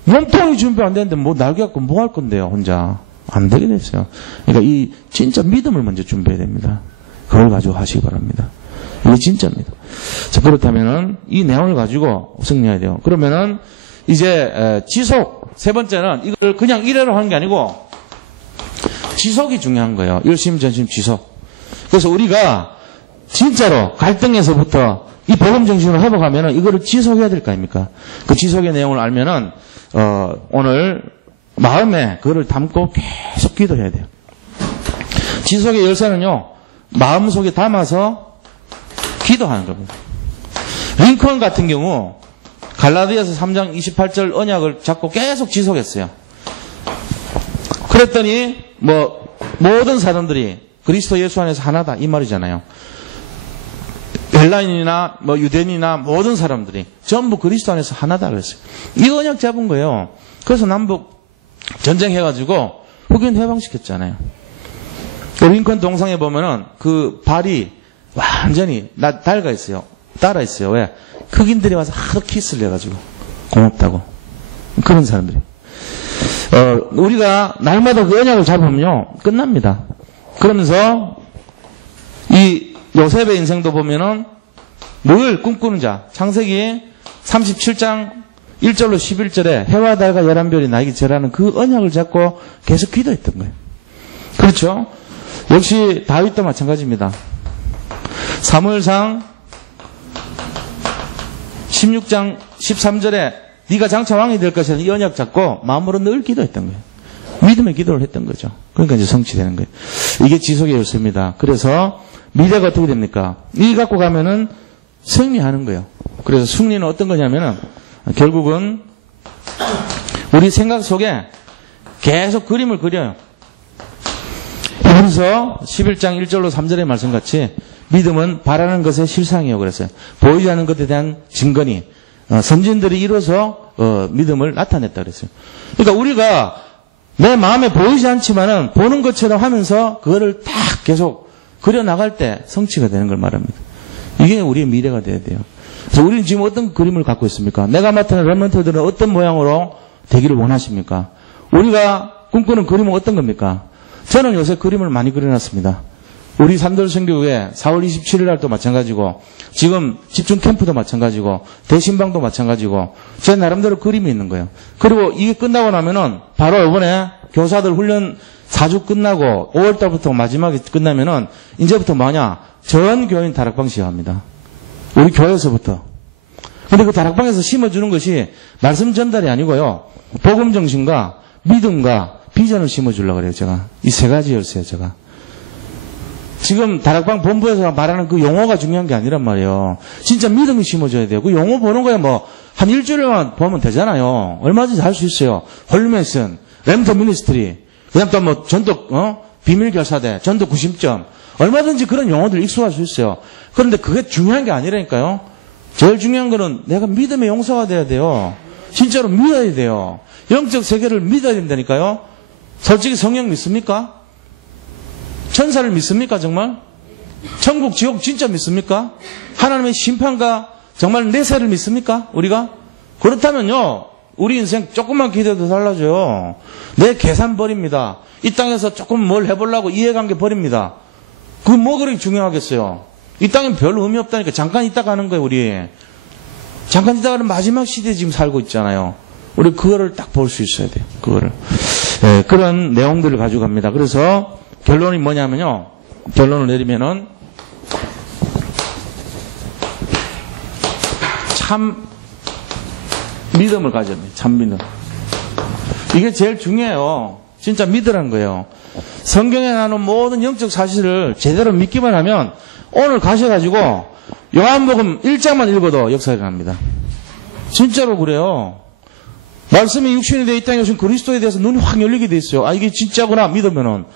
몸통이 준비 안 되는데 뭐 날개 갖고 뭐 할 건데요. 혼자. 안 되게 됐어요. 그러니까 이 진짜 믿음을 먼저 준비해야 됩니다. 그걸 가지고 하시기 바랍니다. 이게 진짜입니다. 자, 그렇다면은 이 내용을 가지고 승리해야 돼요. 그러면은 이제 지속. 세 번째는 이걸 그냥 이래로 하는 게 아니고 지속이 중요한 거예요. 열심, 전심, 지속. 그래서 우리가 진짜로 갈등에서부터 이 복음 정신을 회복하면은 이거를 지속해야 될 거 아닙니까? 그 지속의 내용을 알면은 오늘 마음에 그거를 담고 계속 기도해야 돼요. 지속의 열쇠는요, 마음속에 담아서 기도하는 겁니다. 링컨 같은 경우 갈라디아서 3장 28절 언약을 잡고 계속 지속했어요. 그랬더니 모든 사람들이 그리스도 예수 안에서 하나다 이 말이잖아요. 헬라인이나 유대인이나 모든 사람들이 전부 그리스도 안에서 하나다 그랬어요. 이 언약 잡은 거예요. 그래서 남북 전쟁해가지고 흑인 해방시켰잖아요. 링컨 동상에 보면은 그 발이 완전히 달가 있어요. 따라 있어요. 왜? 흑인들이 와서 하도 키스를 해가지고 고맙다고. 그런 사람들이. 우리가 날마다 그 언약을 잡으면요 끝납니다. 그러면서 이 요셉의 인생도 보면은 늘 꿈꾸는 자. 창세기 37장 1절로 11절에 해와 달과 11별이 나에게 절하는 그 언약을 잡고 계속 기도했던 거예요. 그렇죠? 역시 다윗도 마찬가지입니다. 사무엘상 16장 13절에 네가 장차 왕이 될 것이라는 이 언약 잡고 마음으로 늘 기도했던 거예요. 믿음의 기도를 했던 거죠. 그러니까 이제 성취되는 거예요. 이게 지속의 열쇠입니다. 그래서 미래가 어떻게 됩니까? 이 갖고 가면은 승리하는 거예요. 그래서 승리는 어떤 거냐면은 결국은 우리 생각 속에 계속 그림을 그려요. 그래서 11장 1절로 3절의 말씀같이 믿음은 바라는 것의 실상이에요. 그랬어요. 보이지 않는 것에 대한 증거니 선진들이 이뤄서 믿음을 나타냈다 그랬어요. 그러니까 우리가 내 마음에 보이지 않지만은 보는 것처럼 하면서 그거를 딱 계속 그려나갈 때 성취가 되는 걸 말합니다. 이게 우리의 미래가 돼야 돼요. 그래서 우리는 지금 어떤 그림을 갖고 있습니까? 내가 맡은 렘넌트들은 어떤 모양으로 되기를 원하십니까? 우리가 꿈꾸는 그림은 어떤 겁니까? 저는 요새 그림을 많이 그려놨습니다. 우리 산돌 선교회 4월 27일 날도 마찬가지고 지금 집중 캠프도 마찬가지고 대신방도 마찬가지고 제 나름대로 그림이 있는 거예요. 그리고 이게 끝나고 나면은 바로 이번에 교사들 훈련 4주 끝나고 5월달부터 마지막에 끝나면은 이제부터 뭐냐? 전 교인 다락방 시작합니다. 우리 교회에서부터. 근데 그 다락방에서 심어주는 것이 말씀 전달이 아니고요. 복음 정신과 믿음과 비전을 심어주려고 그래요, 제가. 이 세 가지 열쇠요, 제가. 지금 다락방 본부에서 말하는 그 용어가 중요한 게 아니란 말이에요. 진짜 믿음이 심어져야 돼요. 그 용어 보는 거야 뭐 한 일주일만 보면 되잖아요. 얼마든지 할 수 있어요. 홀리메슨, 램터 미니스트리, 그다음 또 뭐 전독 비밀결사대, 전독 90점 얼마든지 그런 용어들 익숙할 수 있어요. 그런데 그게 중요한 게 아니라니까요. 제일 중요한 거는 내가 믿음의 용사가 돼야 돼요. 진짜로 믿어야 돼요. 영적 세계를 믿어야 된다니까요. 솔직히 성령 믿습니까? 천사를 믿습니까 정말? 천국 지옥 진짜 믿습니까? 하나님의 심판과 정말 내세를 믿습니까? 우리가? 그렇다면요 우리 인생 조금만 기대도 달라져요. 내 계산 버립니다. 이 땅에서 조금 뭘 해보려고 이해관계 버립니다. 그거 뭐 그렇게 중요하겠어요? 이 땅엔 별로 의미 없다니까. 잠깐 있다 가는 거예요 우리. 잠깐 있다 가는 마지막 시대에 지금 살고 있잖아요. 우리 그거를 딱 볼 수 있어야 돼요. 그거를. 네, 그런 내용들을 가지고 갑니다. 그래서 결론이 뭐냐면요. 결론을 내리면은 참 믿음을 가져야 돼요. 참 믿음. 이게 제일 중요해요. 진짜 믿으라는 거예요. 성경에 나오는 모든 영적 사실을 제대로 믿기만 하면 오늘 가셔가지고 요한복음 1장만 읽어도 역사가 일어납니다. 진짜로 그래요. 말씀이 육신이 되어 이 땅에 오신 그리스도에 대해서 눈이 확 열리게 돼 있어요. 아 이게 진짜구나 믿으면은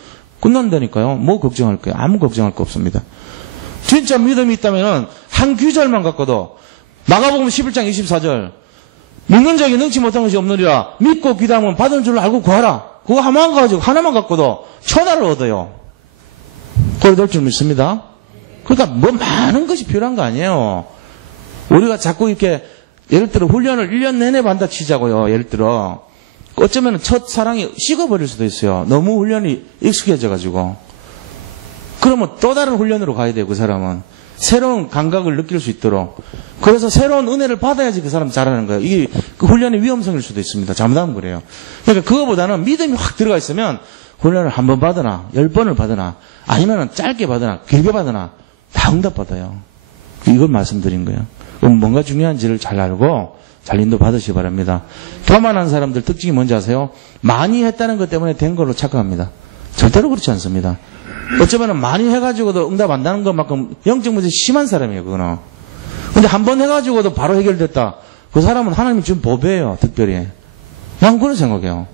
끝난다니까요. 뭐 걱정할 거예요. 아무 걱정할 거 없습니다. 진짜 믿음이 있다면은 한 귀절만 갖고도 마가복음 11장 24절 믿는 자에게 능치 못한 것이 없느니라. 믿고 기도하면 받은 줄 알고 구하라. 그거 하나만 갖고도 천하를 얻어요. 그래 될 줄 믿습니다. 그러니까 뭐 많은 것이 필요한 거 아니에요. 우리가 자꾸 이렇게 예를 들어 훈련을 1년 내내 받다 치자고요. 예를 들어 어쩌면 첫 사랑이 식어버릴 수도 있어요. 너무 훈련이 익숙해져가지고. 그러면 또 다른 훈련으로 가야 돼요. 그 사람은. 새로운 감각을 느낄 수 있도록. 그래서 새로운 은혜를 받아야지 그 사람 잘하는 거예요. 이게 그 훈련의 위험성일 수도 있습니다. 잘못하면 그래요. 그러니까 그거보다는 믿음이 확 들어가 있으면 훈련을 한 번 받으나 10번을 받으나 아니면 짧게 받으나 길게 받으나 다 응답받아요. 이걸 말씀드린 거예요. 그럼 뭔가 중요한지를 잘 알고 잘 인도 받으시기 바랍니다. 교만한 사람들 특징이 뭔지 아세요? 많이 했다는 것 때문에 된 걸로 착각합니다. 절대로 그렇지 않습니다. 어쩌면 많이 해가지고도 응답 안 나는 것만큼 영적 문제 심한 사람이에요, 그거는. 근데 한 번 해가지고도 바로 해결됐다. 그 사람은 하나님이 준 보배예요, 특별히. 난 그런 생각해요.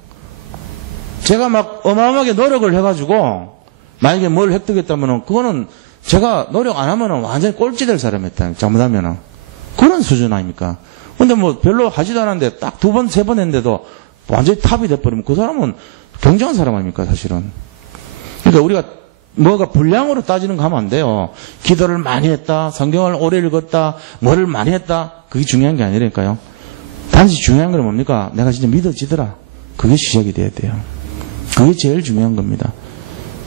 제가 막 어마어마하게 노력을 해가지고 만약에 뭘 획득했다면은 그거는 제가 노력 안 하면은 완전히 꼴찌 될 사람이었다. 잘못하면은. 그런 수준 아닙니까? 근데 뭐 별로 하지도 않았는데 딱 2번, 3번 했는데도 완전히 탑이 돼버리면 그 사람은 굉장한 사람 아닙니까, 사실은. 그러니까 우리가 뭐가 분량으로 따지는 거 하면 안 돼요. 기도를 많이 했다, 성경을 오래 읽었다, 뭐를 많이 했다. 그게 중요한 게 아니라니까요. 단지 중요한 건 뭡니까? 내가 진짜 믿어지더라. 그게 시작이 돼야 돼요. 그게 제일 중요한 겁니다.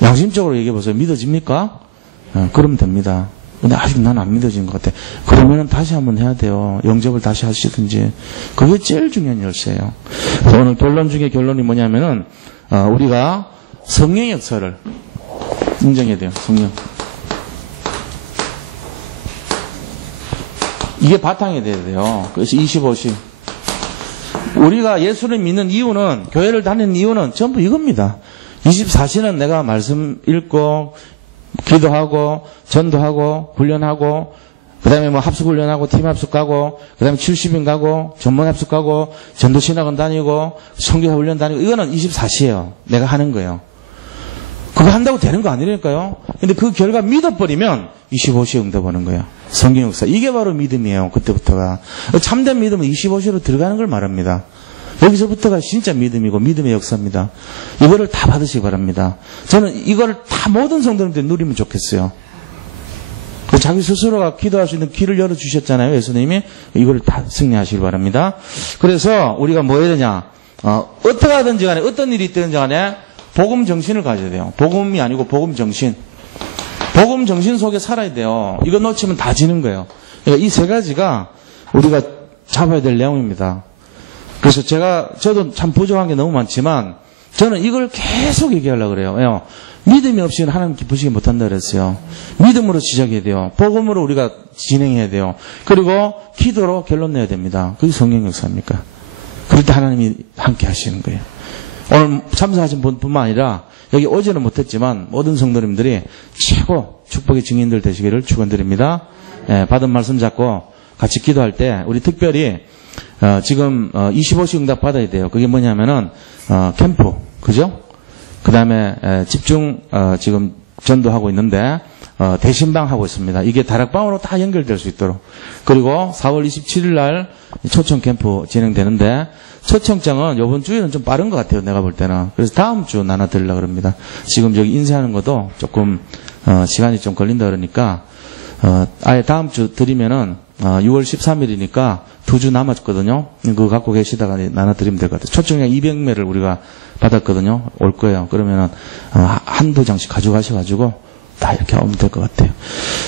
양심적으로 얘기해보세요. 믿어집니까? 그러면 됩니다. 근데 아직 난 안 믿어진 것 같아. 그러면은 다시 한번 해야 돼요. 영접을 다시 하시든지. 그게 제일 중요한 열쇠예요. 오늘 결론 중에 결론이 뭐냐면은 우리가 성령의 역사를 인정해야 돼요. 성령. 이게 바탕이 돼야 돼요. 그래서 25시. 우리가 예수를 믿는 이유는, 교회를 다니는 이유는 전부 이겁니다. 24시는 내가 말씀 읽고 기도하고 전도하고 훈련하고 그다음에 뭐 합숙훈련하고 팀 합숙 가고 그다음에 70인 가고 전문 합숙 가고 전도신학원 다니고 선교사 훈련 다니고 이거는 24시예요. 내가 하는 거예요. 그거 한다고 되는 거 아니라니까요. 근데 그 결과 믿어버리면 25시에 응답하는 거예요. 성경 역사. 이게 바로 믿음이에요. 그때부터가. 참된 믿음은 25시로 들어가는 걸 말합니다. 여기서부터가 진짜 믿음이고 믿음의 역사입니다. 이거를 다 받으시기 바랍니다. 저는 이거를 다 모든 성도님들 누리면 좋겠어요. 자기 스스로가 기도할 수 있는 길을 열어주셨잖아요. 예수님이. 이걸 다 승리하시기 바랍니다. 그래서 우리가 뭐 해야 되냐. 어떻게 하든지 간에 어떤 일이 있든지 간에 복음 정신을 가져야 돼요. 복음이 아니고 복음 정신. 복음 정신 속에 살아야 돼요. 이거 놓치면 다 지는 거예요. 그러니까 이 세 가지가 우리가 잡아야 될 내용입니다. 그래서 저도 참 부족한 게 너무 많지만 저는 이걸 계속 얘기하려고 그래요. 믿음이 없이는 하나님 기쁘시게 못한다 그랬어요. 믿음으로 시작해야 돼요. 복음으로 우리가 진행해야 돼요. 그리고 기도로 결론 내야 됩니다. 그게 성령 역사입니까? 그럴 때 하나님이 함께 하시는 거예요. 오늘 참석하신 분뿐만 아니라 여기 오지는 못했지만 모든 성도님들이 최고 축복의 증인들 되시기를 축원드립니다. 예, 받은 말씀 잡고 같이 기도할 때 우리 특별히 지금 25시 응답 받아야 돼요. 그게 뭐냐면은 캠프, 그죠? 그 다음에 집중 지금 전도하고 있는데 대신방 하고 있습니다. 이게 다락방으로 다 연결될 수 있도록. 그리고 4월 27일 날 초청 캠프 진행되는데 초청장은 이번 주에는 좀 빠른 것 같아요. 내가 볼 때는. 그래서 다음 주 나눠드리려고 합니다. 지금 저기 인쇄하는 것도 조금 시간이 좀 걸린다 그러니까 아예 다음 주 드리면은 6월 13일이니까 2주 남았거든요. 그거 갖고 계시다가 나눠드리면 될 것 같아요. 초청장 200매를 우리가 받았거든요. 올 거예요. 그러면은 한두 장씩 가져가셔가지고 다 이렇게 오면 될 것 같아요.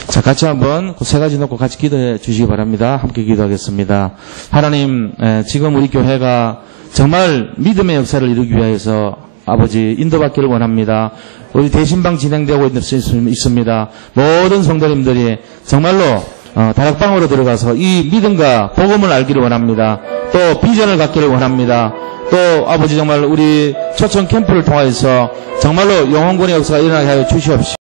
자, 같이 한번 세 가지 놓고 같이 기도해 주시기 바랍니다. 함께 기도하겠습니다. 하나님, 지금 우리 교회가 정말 믿음의 역사를 이루기 위해서 아버지 인도받기를 원합니다. 우리 대신방 진행되고 있습니다. 모든 성도님들이 정말로 다락방으로 들어가서 이 믿음과 복음을 알기를 원합니다. 또 비전을 갖기를 원합니다. 또 아버지 정말 우리 초청 캠프를 통해서 정말로 영혼권의 역사가 일어나게 하여 주시옵시고